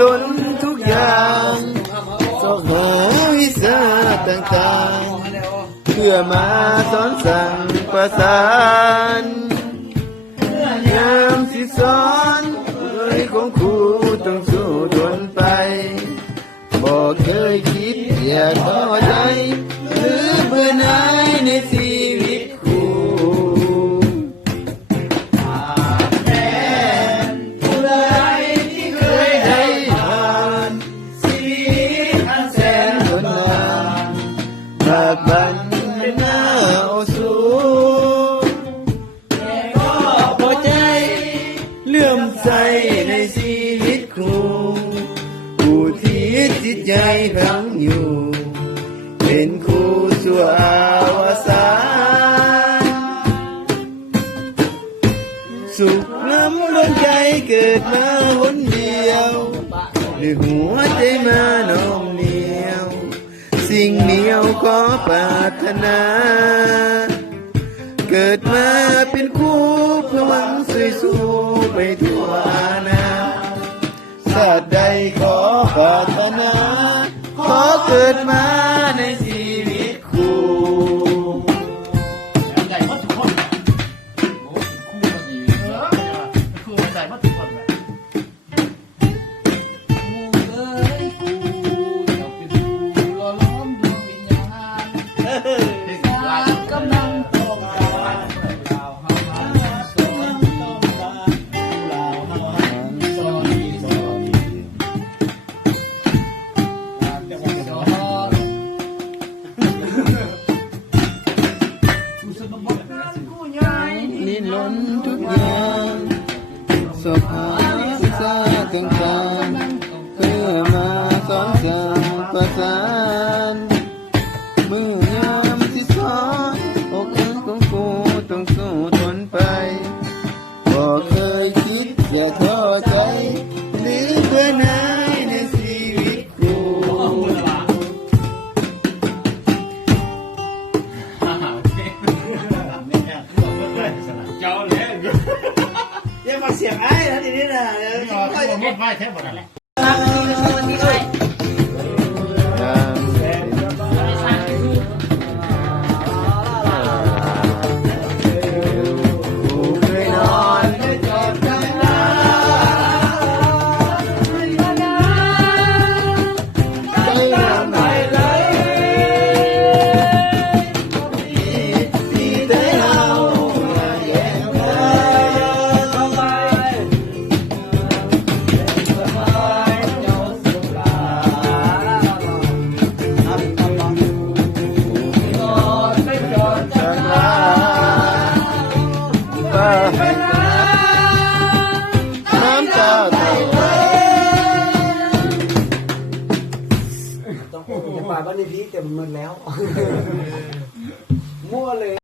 ล้นทุกอย่างสอบหาวิชาต่างๆเพื่อมาสอนสั่งประสานยามที่สอนเลยของครูต้องสู้ทนไปบอกเคยคิดอยากท้อใจหรือเบื่อหน่ายในชีวิตครูแม่ผู้ใดที่เคยได้ผ่านชีวิตอันแสนทนนานบากบั่นเป็นหน้าเอาสู้แต่ก็พอใจเลื่อมใสในชีวิตครูผู้ที่จิตใจพังอยู่เป็นครูชั่วอาวสานสุขน้ำดวงใจเกิดมาหนเดียวหรือหัวใจมาน้อมเหนียวสิ่งเดียวขอปรารถนาเกิดมาเป็นครูเพื่อหวังสวยสู้ไปทั่วนาชาติใดขอปรารถนาขอเกิดมาในชีวิตครูใหญ่มากทุกคนโอ้คู่มันดีคู่มันใหญ่มากทุกคนเลยคู่เอ้ยคู่อยากเป็นคู่รอล้อมดวงวิญญาณกำลังต้องการสลิ้นล้นทุกอย่างสอบหาวิชาต่างๆเพื่อมาสอนสั่งประสานเมื่อยามที่สอนอกหักของครูต้องสู้ทนไปบอกเคยคิดอย่าท้อใจหรือเบื่อหน่ายในชีวิตครูเจ้าเลยยังมาเสียงไอ้นะทีนี้นะค่อยจะไม่แทบหมดแล้วต้องป่าตอนนี้พีคเต็มมันแล้วมั่วเลย